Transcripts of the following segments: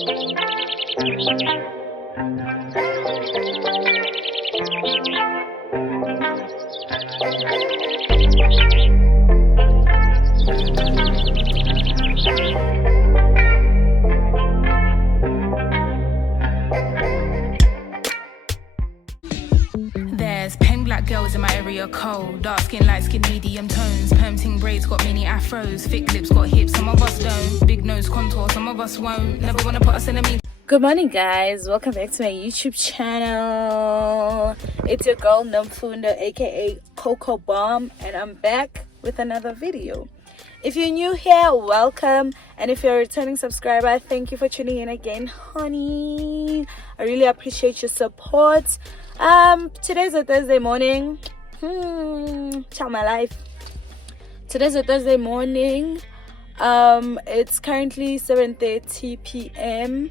There's pen black girls in my area cold. Dark skin, light skin, medium tones. Perm braids got mini afros. Thick lips got hips, some of us don't. Big nose contour, some of us won't. Never wanna put us in a meet. Good morning, guys. Welcome back to my YouTube channel. It's your girl Namfunda, aka Coco Bomb, and I'm back with another video. If you're new here, welcome, and if you're a returning subscriber, thank you for tuning in again, honey. I really appreciate your support. Today's a Thursday morning. Chow my life. Today's a Thursday morning. It's currently 7:30 p.m.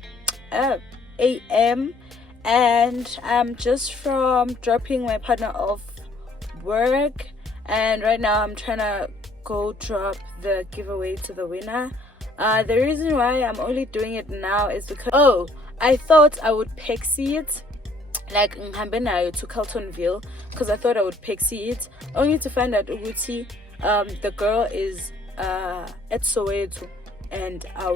a.m. and I'm just from dropping my partner off work, and right now I'm trying to go drop the giveaway to the winner. The reason why I'm only doing it now is because I thought I would pexi it, like ngihambe nayo to Carltonville, because I thought I would pexi it, only to find out ukuthi the girl is at Soweto and I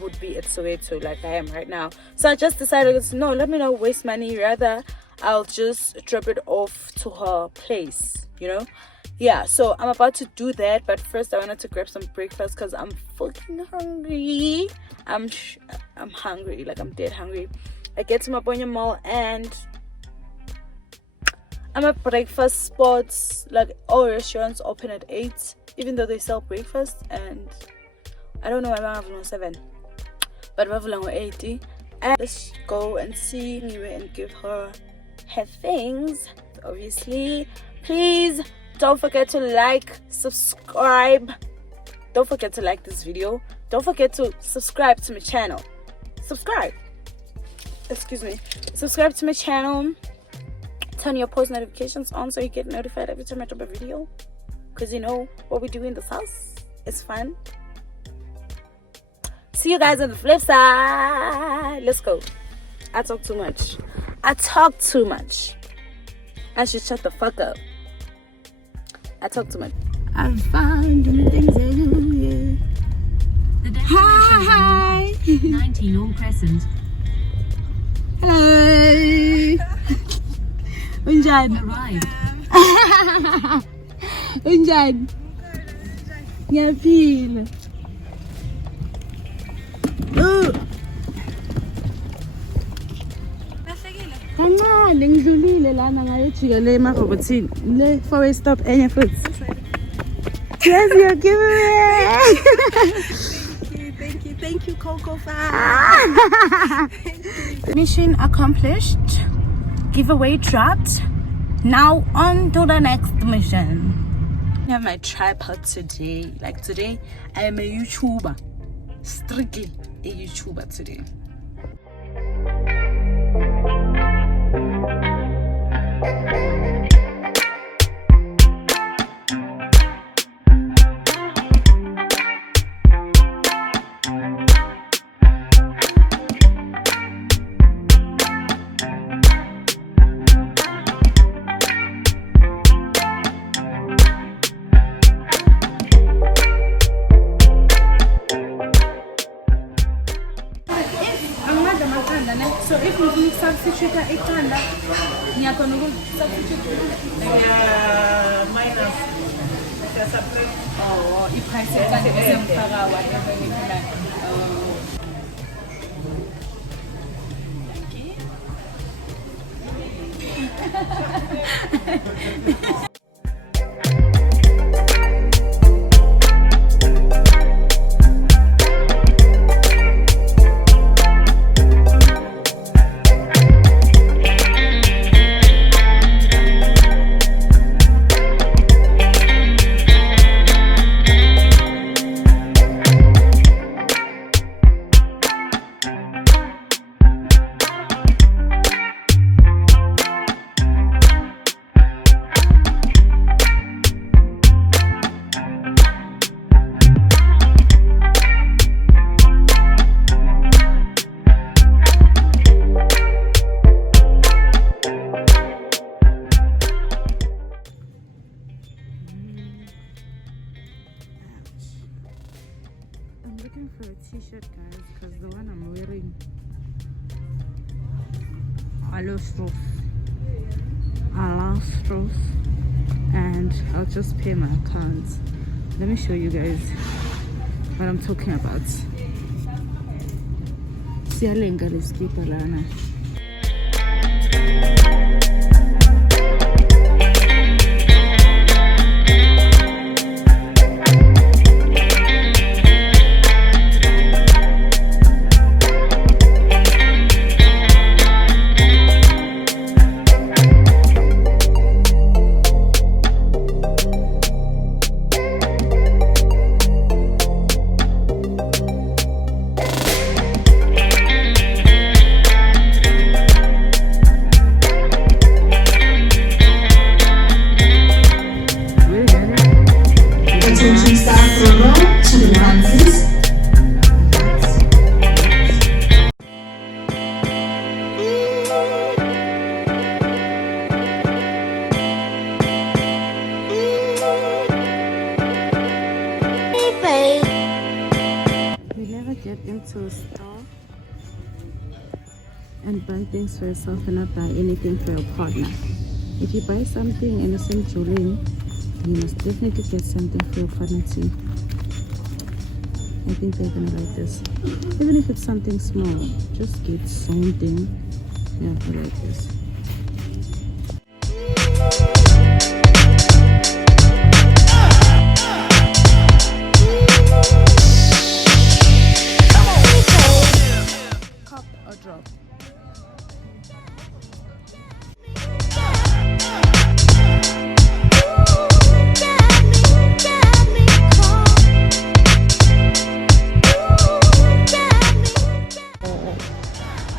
would be at Soweto like I am right now. So I just decided, no, let me not waste money, rather I'll just drop it off to her place, you know. Yeah, so I'm about to do that, but first I wanted to grab some breakfast because I'm fucking hungry. I'm hungry, like I'm dead hungry. I get to Maponya Mall and I'm at breakfast spots. Like all restaurants open at 8, even though they sell breakfast, and I don't know why I'm having 7, but I'm having 80. And let's go and see and give her her things. Obviously, please don't forget to like, subscribe. Don't forget to like this video. Don't forget to subscribe to my channel. Subscribe to my channel. Turn your post notifications on so you get notified every time I drop a video, because you know what we do in this house is fun. See you guys on the flip side. Let's go. I talk too much. I should shut the fuck up. I talk too much. I've found the things I do, yeah. The destination Hi. 19 Norm Crescent. Hey. Unjan. Arrived. Unjan. Ngiyaphila. Kancane ngidlulile lana ngayojika le emarobotini le 4-way stop enye futhi. Yes, you're giving me. Thank you, Coco fan. Mission accomplished. Giveaway dropped. Now on to the next mission. I have my tripod today. Like today, I am a YouTuber. Strictly a YouTuber today. So if we substitute a ikanda, niyakona substitute Minus. oh, i-price ikanda isemfaka whatever ngikhona. t-shirt, guys, because the one I'm wearing I lost and I'll just pay my account. Let me show you guys what I'm talking about. Siyalenga leskipa lana. Get into a store and buy things for yourself and not buy anything for your partner. If you buy something and it's in Jolene, you must definitely get something for your partner too. I think they're gonna like this. Even if it's something small, just get something. Yeah, they like this.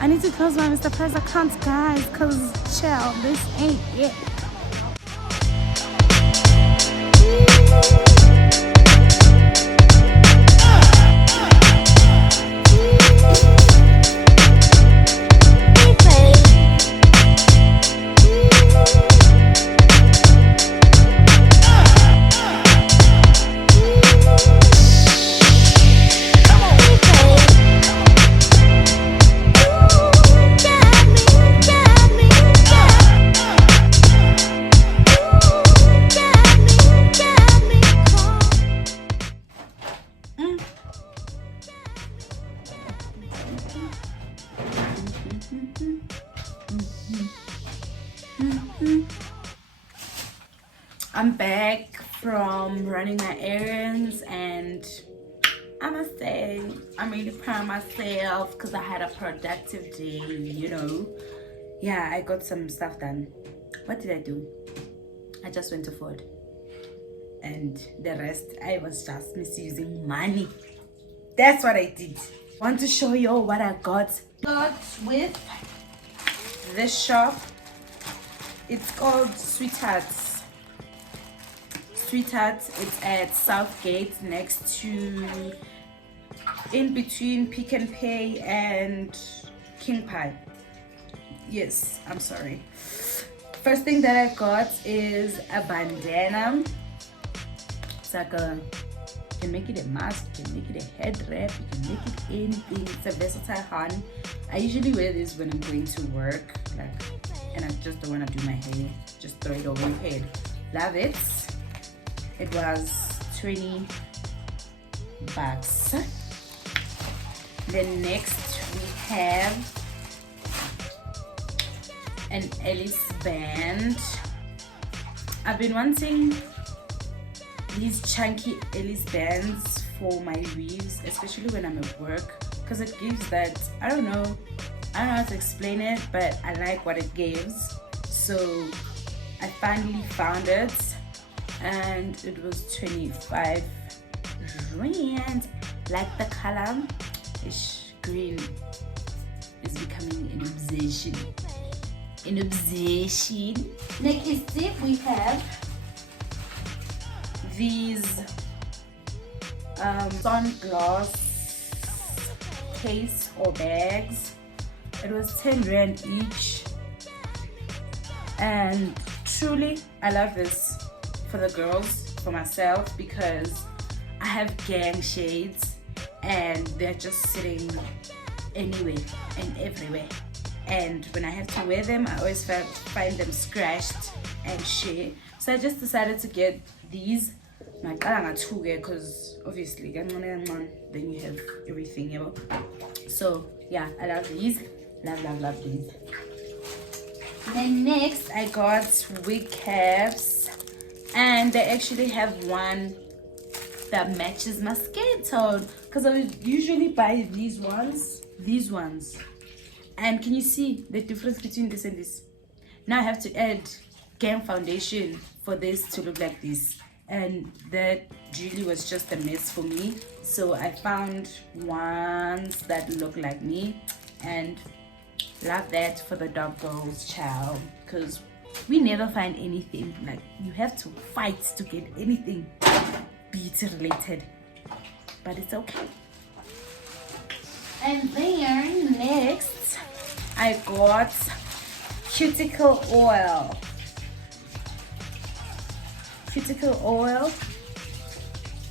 I need to close my Mr. Price account, guys, because chill, this ain't it. I'm back from running my errands and I must say I'm really proud of myself because I had a productive day, you know. Yeah, I got some stuff done. What did I do? I just went to Ford and the rest I was just misusing money. That's what I did. I want to show you what I got with this shop. It's called Sweethearts. Sweethearts, it's at Southgate, next to, in between Pick and Pay and King Pie. Yes, I'm sorry. First thing that I got is a bandana. It's like a, you can make it a mask, you can make it a head wrap, you can make it anything. It's a versatile hand. I usually wear this when I'm going to work, like, and I just don't want to do my hair, just throw it over your head. Love it. It was 20 bucks. Then next we have an Alice band. I've been wanting these chunky Alice bands for my weaves, especially when I'm at work, because it gives that, I don't know how to explain it, but I like what it gives. So I finally found it and it was 25 rand. Like the color, ish green is becoming an obsession. Next step we have these sunglass case or bags. It was 10 rand each, and truly I love this for the girls, for myself, because I have gang shades and they're just sitting anywhere and everywhere. And when I have to wear them, I always find them scratched and shit. So I just decided to get these. Because obviously then you have everything, you know. So yeah, I love these. Love these. Then next I got wig caps, and they actually have one that matches my skin tone, because I would usually buy these ones. And can you see the difference between this and this? Now I have to add Game foundation for this to look like this, and that really was just a mess for me. So I found ones that look like me, and love that for the dog girls, child, because we never find anything. Like, you have to fight to get anything beauty related, but it's okay. And then next I got cuticle oil,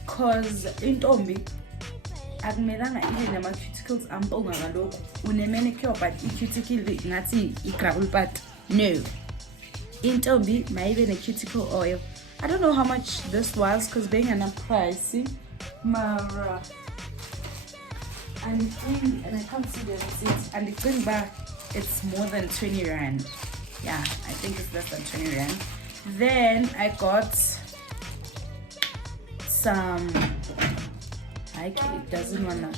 cause intombi akumelanga ibe nama cuticles amponga kaloku une manicure but i-cuticle ngathi i-gravel part. No, intombi mayibe ne-cuticle oil. I don't know how much this was, because being an pricey, mara and I can't see the receipt, and it's going back, it's more than 20 rand. Yeah, I think it's less than 20 rand. Then I got some, it doesn't wanna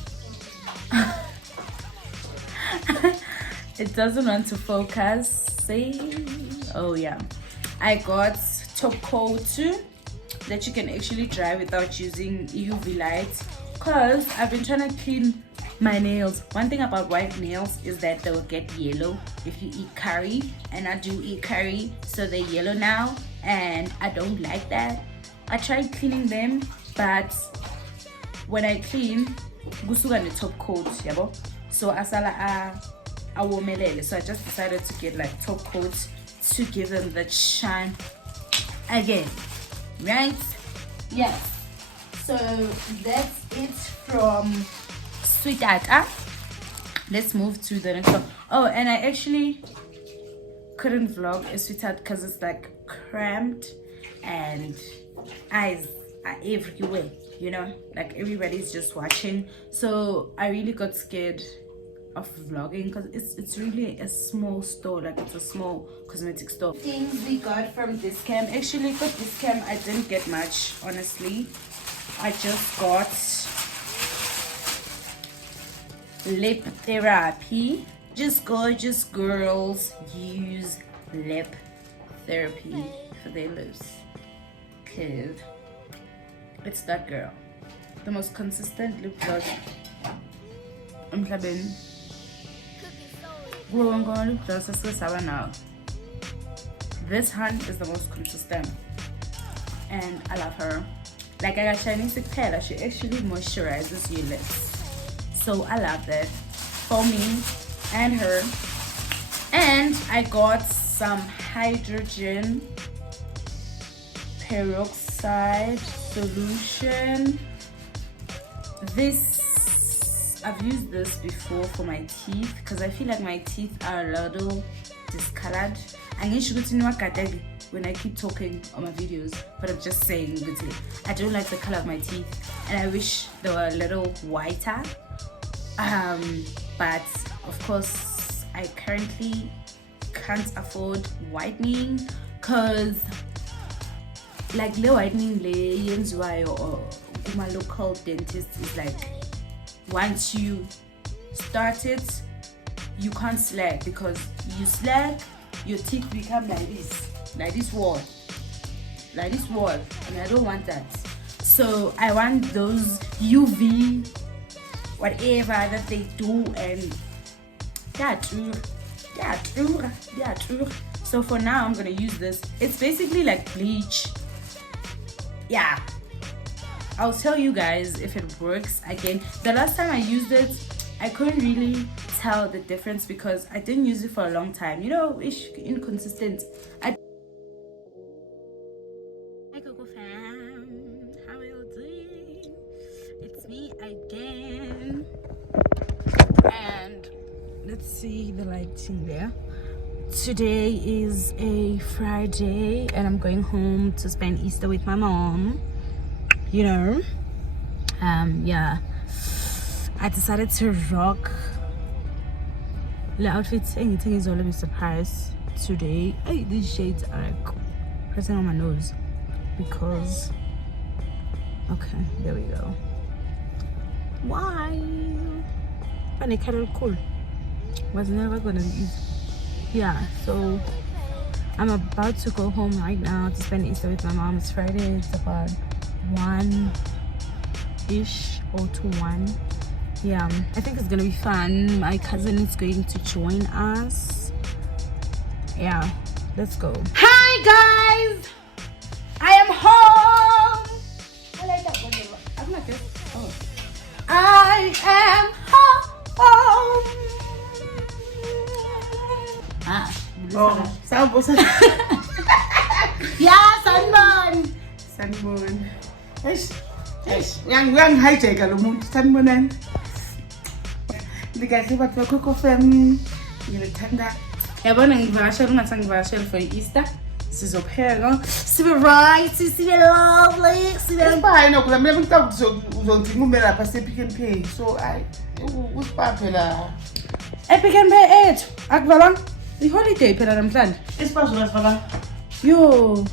it doesn't want to focus. See, oh yeah, I got top coat too, that you can actually dry without using UV light, because I've been trying to clean my nails. One thing about white nails is that they will get yellow if you eat curry, and I do eat curry, so they're yellow now, and I don't like that. I tried cleaning them, but when I clean, gusuka the top coat, yabo. So asala awomelele. So I just decided to get like top coat to give them that shine again, right? Yes. So that's it from Sweet Ata. Let's move to the next one. Oh, and I actually couldn't vlog a Sweet Ata because it's like cramped and eyes are everywhere, you know, like everybody's just watching. So I really got scared of vlogging, because it's really a small store, like it's a small cosmetic store. Things we got from this camp, actually for this camp I didn't get much, honestly. I just got lip therapy. Just gorgeous girls use lip therapy for their lips, because it's that girl, the most consistent lip gloss I'm having. Now this hand is the most consistent, and I love her. Like, I got Chinese Kaale, she actually moisturizes your lips, so I love that for me and her. And I got some hydrogen peroxide solution. I've used this before for my teeth, because I feel like my teeth are a little discolored. When I keep talking on my videos, but I'm just saying, I don't like the color of my teeth, and I wish they were a little whiter. But of course I currently can't afford whitening, because like the whitening or my local dentist is like, once you start it, you can't slack, because you slack, your teeth become like this wall, and I don't want that. So I want those UV whatever that they do, and yeah, true. So for now I'm gonna use this. It's basically like bleach. Yeah, I'll tell you guys if it works again. The last time I used it, I couldn't really tell the difference, because I didn't use it for a long time. You know, it's inconsistent. Hi Coco fam, how are you doing? It's me again. see the lighting there. Today is a Friday and I'm going home to spend Easter with my mom. You know, yeah, I decided to rock the outfit. Anything is all of a surprise today. Hey, these shades are like pressing on my nose because, okay, there we go. Why? Funny, Kaale cool. Was never gonna be. Yeah, so I'm about to go home right now to spend Easter with my mom. It's Friday. It's about 1-ish or to 1. Yeah, I think it's gonna be fun. My cousin is going to join us. Yeah, let's go. Hi guys, I am home. I like that one. I'm not good. Oh, I am home. Oh, Sambusa. Yeah, Sunburn. Sanibona. Yang hijack lo muntu sanibonani. Ndikahle batho bakho fam. Ngilithanda. Yabona ngivakashela ungathi ngivakashela for Easter. Sizopheka. Sibe right, sibe lovely. Sibe fine okula mina ngicabanga uzongidinga ume lapha se Pick n Pay. So I usipaphela. Pick n Pay ethu. Akuvalanga. I-holiday phela namhlanje. Isipazo lasifaka. Yo.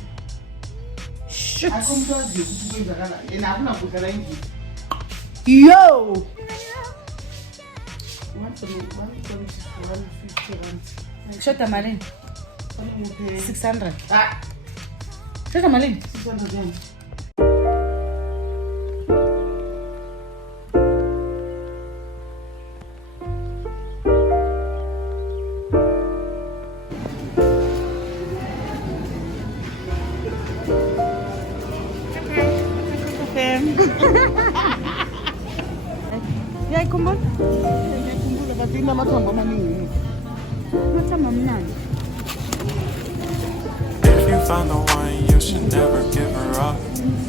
Shit. Akumtwazi ukuthi kwenzakala. Yena akunakudla la endlini. Yo. 150 rand. Shoda malini? 600. Ah, Shoda malini? 600 rand. Yeah, come on. Ngiyakhumbula bathi inamathambo amaningi. Mathamba mnandi. If you found the one, you should never give her up.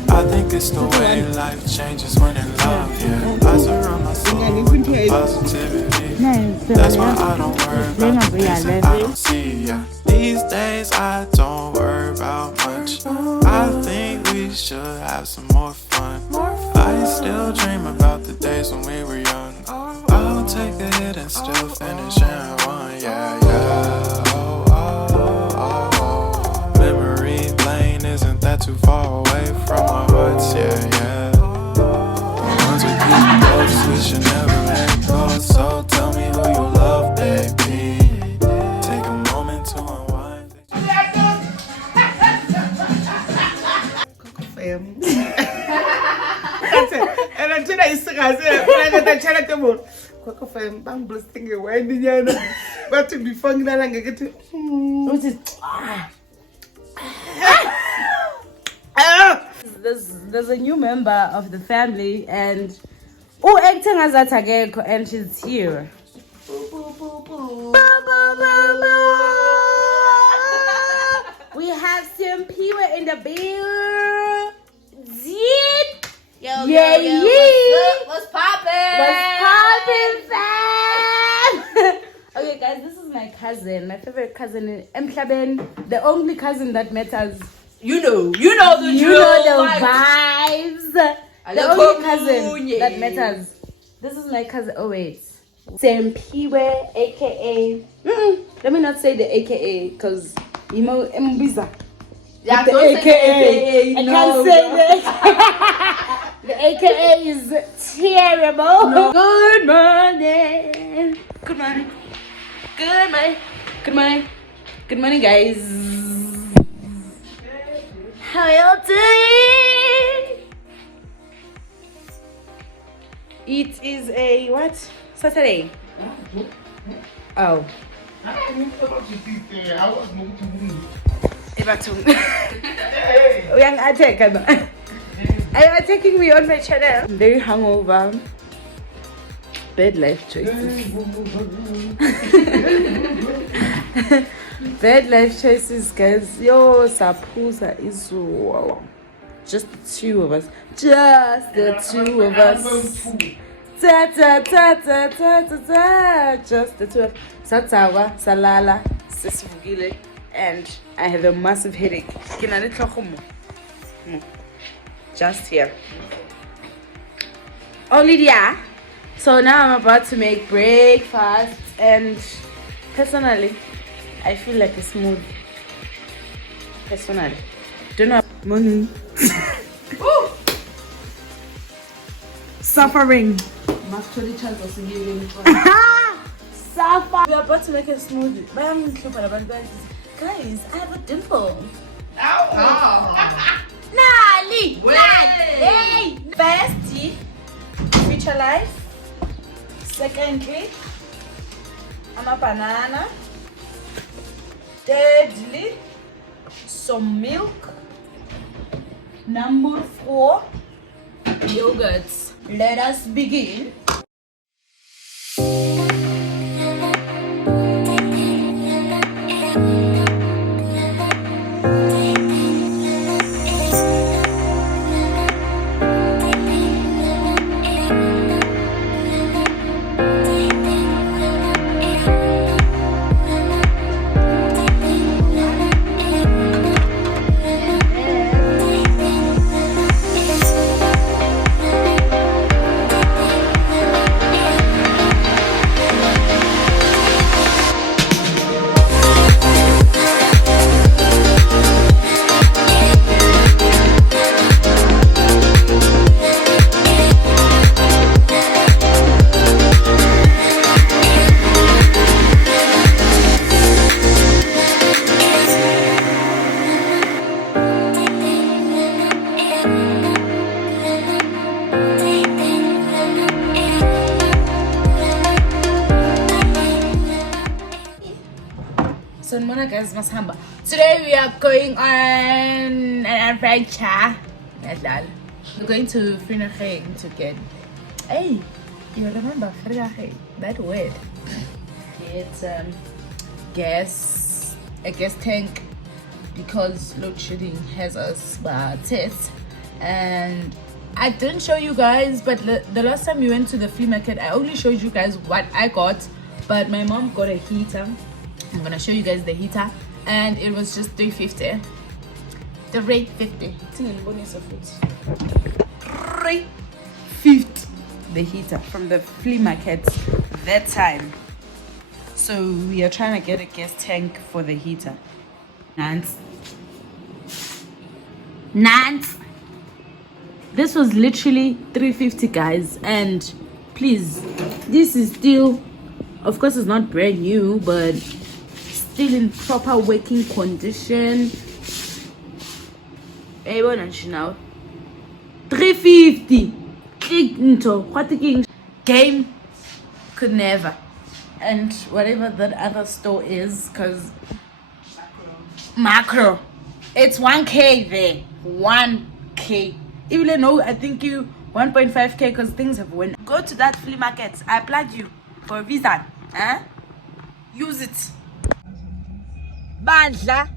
I think it's the way life changes when in love, yeah. I surround myself with the positivity. That's why I don't worry about the things that I don't see, yeah. These days I don't worry about much. I think we should have some more fun. I still dream about the days when we were young. I'll take a hit and still finish in one, yeah, yeah. Oh, oh, oh, oh. Memory lane isn't that too far away from our hearts, yeah, yeah. Once we keep close, we should never let go. So tell me who you love, baby. Take a moment to unwind. And I'm trying to say, I'm trying to move. Coco fam, bang blasting away, Diana. But to be funny, I get to. What is There's a new member of the family and acting as that again and she's here. We have some people in the building. Yo, Yeah, yo, yo, yeah. what's poppin'? What's poppin', fam? Okay, guys, this is my cousin, my favorite cousin, Emhlaben, the only cousin that matters. You know the You know the vibes. vibes. The only cousin that matters. This is my cousin. Oh wait, Sempiwe, aka. Let me not say the AKA, cause Mbiza. Yeah, The don't say AKA. I no, can't say that. The AKA is terrible. No. Good morning. Good morning. Good morning. Good morning. Good morning, guys. How y'all doing? It is a what? Saturday. Oh. Young attack. Are you attacking me on my channel? I'm very hungover. Bad life choices. Bad life choices, guys. Yo, Sapusa is just the two of us. Just the two of us. Ta ta ta ta ta ta ta. Just the 12. Satsawa, salala, sisivugile, and I have a massive headache. Just here. Only there. So now I'm about to make breakfast, and personally, I feel like a smooth. Personally, don't know. Morning. Suffering. Suffer. We are about to make a smoothie. Guys, I have a dimple. Nali! Hey! Firstly, future life. Secondly, I'm a banana. Thirdly, some milk. Number 4, yogurts. Let us begin. So guys, masamba. Today we are going on an adventure. We're going to Vryheid to get. Hey, you remember Vryheid? That word. It's gas, a gas tank, because load shedding has us test. And I didn't show you guys, but the last time we went to the flea market, I only showed you guys what I got. But my mom got a heater. I'm gonna show you guys the heater, and it was just $350. $350. $350. The heater from the flea market that time. So we are trying to get a gas tank for the heater. Nance. This was literally $350, guys, and please, this is still, of course, it's not brand new, but still in proper working condition. Now $350. Game could never. And whatever that other store is, because macro, it's 1K there. 1K. Even though I think you 1.5K, because things have went. Go to that flea market. I applaud you for a visa. Use it. Bandla.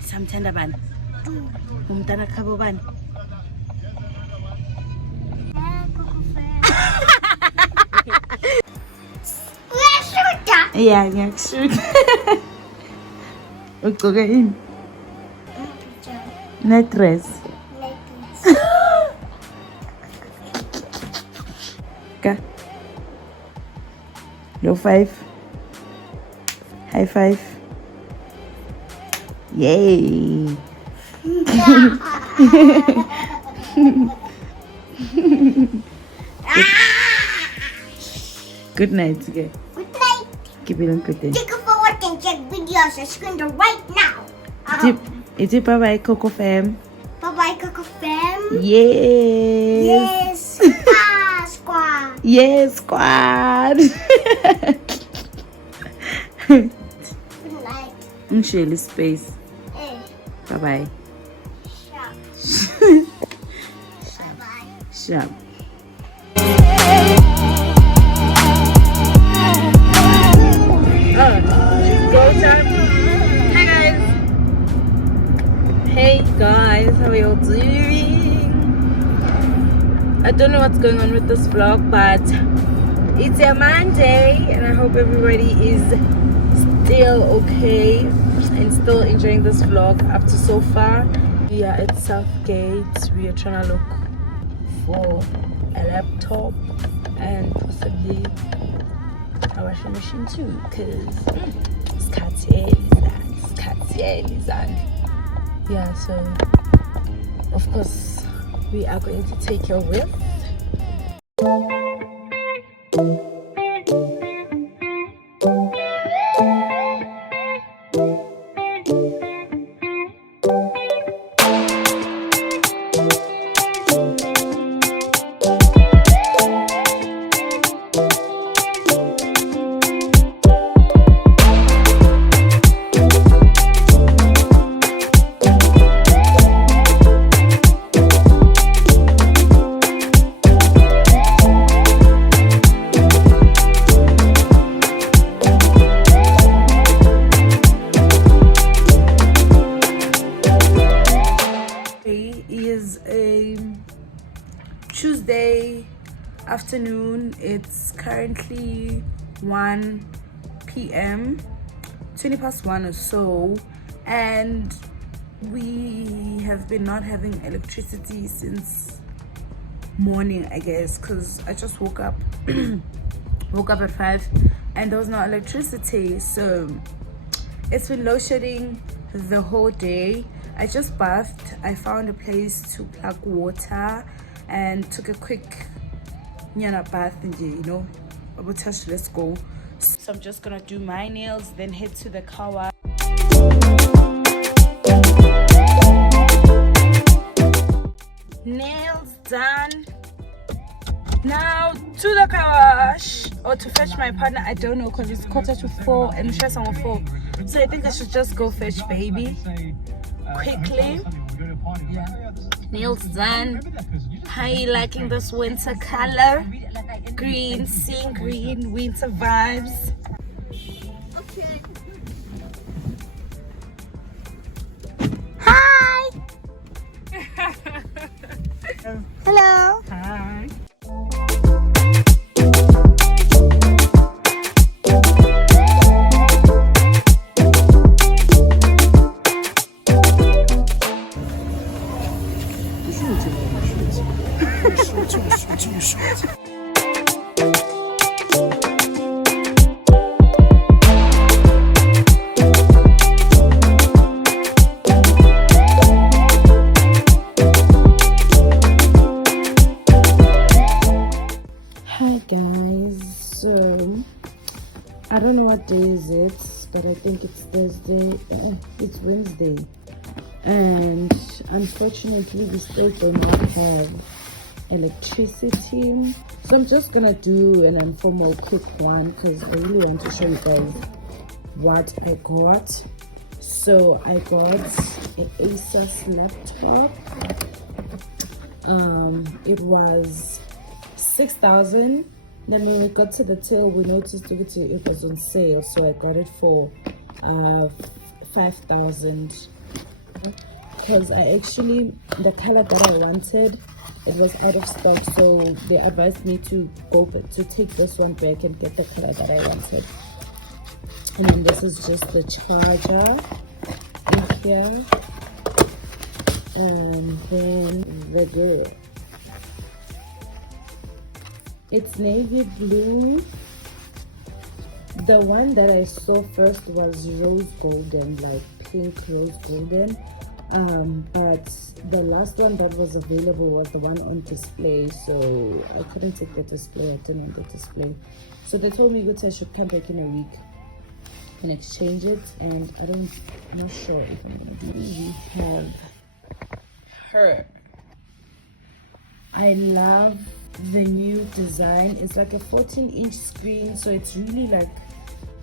Samthanda bani? Umntana khabo bani? Yeah, ngiyakushuka. Ugqoke ini? Netress. Ka. Low 5. High 5. Yay. Good night. Okay. Good night. Keep it on good day. Thank you for watching. Check videos on screen right now. It's a bye bye Coco fam. Bye bye, Coco fam. Yes. Yes. Squad. Yes, squad. Good night. Shirley space. Hey. Bye bye. Sharp. Bye bye. Sharp. Hey guys, how are you all doing? I don't know what's going on with this vlog, but it's a Monday and I hope everybody is still okay and still enjoying this vlog up to so far. We are at Southgate. We are trying to look for a laptop and possibly a washing machine too, because it's yeah, so of course we are going to take your whip. Tuesday afternoon. It's currently 1 p.m. 20 past 1 or so, and we have been not having electricity since morning, I guess, because I just woke up at 5 and there was no electricity. So it's been load shedding the whole day. I just bathed. I found a place to plug water and took a quick bath and let's go. So I'm just gonna do my nails, then head to the car wash. Nails done. Now to the car wash or to fetch my partner. I don't know, because it's 4:45 and Michelle's on 4. So I think I should just go fetch baby quickly. Nails done. How are you liking this winter color? Green, seeing green, winter vibes. Okay. Hi. Hello. Hi. Hi guys, so I don't know what day is it, but I think it's Thursday. It's Wednesday, and unfortunately we still do not have electricity. So I'm just gonna do an informal quick one because I really want to show you guys what I got. So I got an Asus laptop. It was 6,000. Then when we got to the till, we noticed it was on sale, so I got it for 5,000. Because the color that I wanted, it was out of stock, so they advised me to take this one back and get the color that I wanted. And then this is just the charger in here, and then the girl. It's navy blue. The one that I saw first was rose gold and like pink rose golden. But the last one that was available was the one on display, so I couldn't take the display. I didn't want the display, so they told me that I should come back in a week and exchange it. And I'm not sure if I'm gonna do it. We have her. I love the new design. It's like a 14-inch screen, so it's really like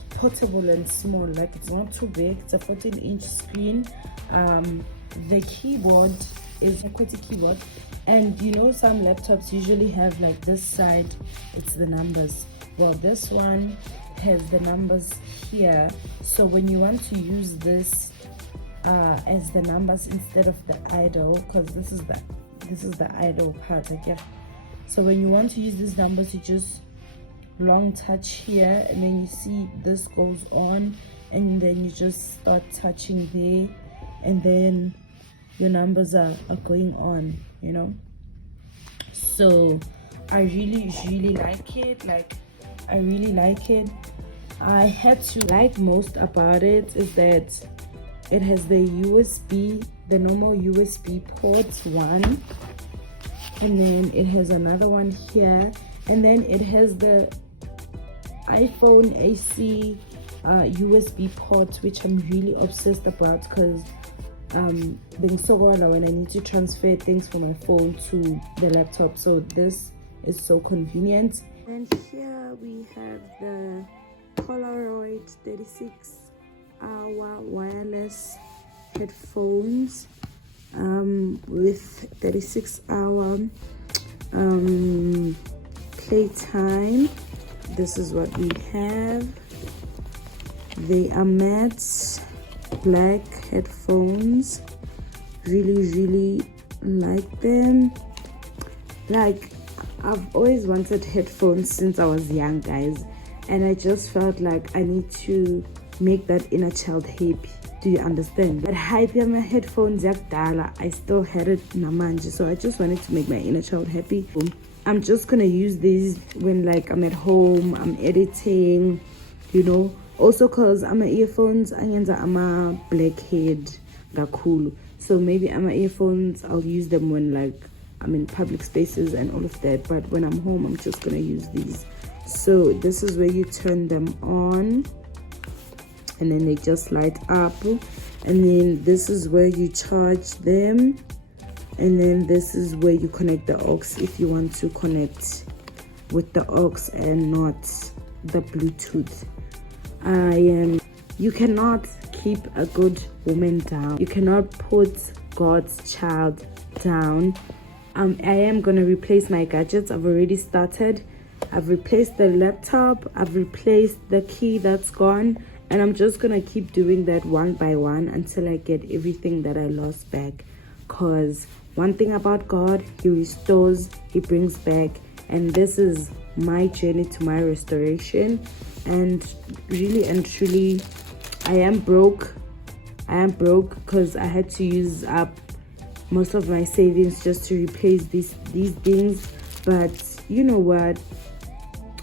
portable and small. Like, it's not too big. It's a 14-inch screen. The keyboard is a QWERTY keyboard, and you know some laptops usually have like this side, it's the numbers. Well, this one has the numbers here, so when you want to use this as the numbers instead of the idle, because this is the idle part, I guess. So when you want to use these numbers, you just long touch here, and then you see this goes on, and then you just start touching there, and then your numbers are going on, you know. So I really like it. Like, I really like it. I had to like most about it is that it has the USB, the normal USB port one, and then it has another one here, and then it has the iPhone AC USB port, which I'm really obsessed about, because being so when I need to transfer things from my phone to the laptop, so this is so convenient. And here we have the Polaroid 36-hour wireless headphones with 36-hour playtime. This is what we have. They are matte black headphones. Really like them. Like, I've always wanted headphones since I was young, guys, and I just felt like I need to make that inner child happy. Do you understand? But hype my headphones yakdala, I still had it namanje, so I just wanted to make my inner child happy. I'm just gonna use these when like I'm at home, I'm editing, you know. Also, cause I'm earphones, I'm a blackhead gakulu, so maybe I'm earphones, I'll use them when like I'm in public spaces and all of that, but when I'm home I'm just gonna use these. So this is where you turn them on, and then they just light up, and then this is where you charge them, and then this is where you connect the aux if you want to connect with the aux and not the Bluetooth. You cannot keep a good woman down. You cannot put God's child down. I am gonna replace my gadgets. I've already started. I've replaced the laptop, I've replaced the key that's gone, and I'm just gonna keep doing that one by one until I get everything that I lost back. Cause one thing about God, he restores, he brings back, and this is my journey to my restoration. And really and truly, I am broke because I had to use up most of my savings just to replace these things. But you know what,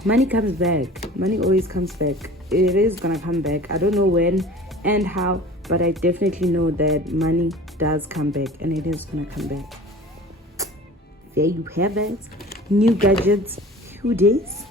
money comes back. Money always comes back. It is gonna come back. I don't know when and how, but I definitely know that money does come back, and it is gonna come back. There you have it. New gadgets, few days.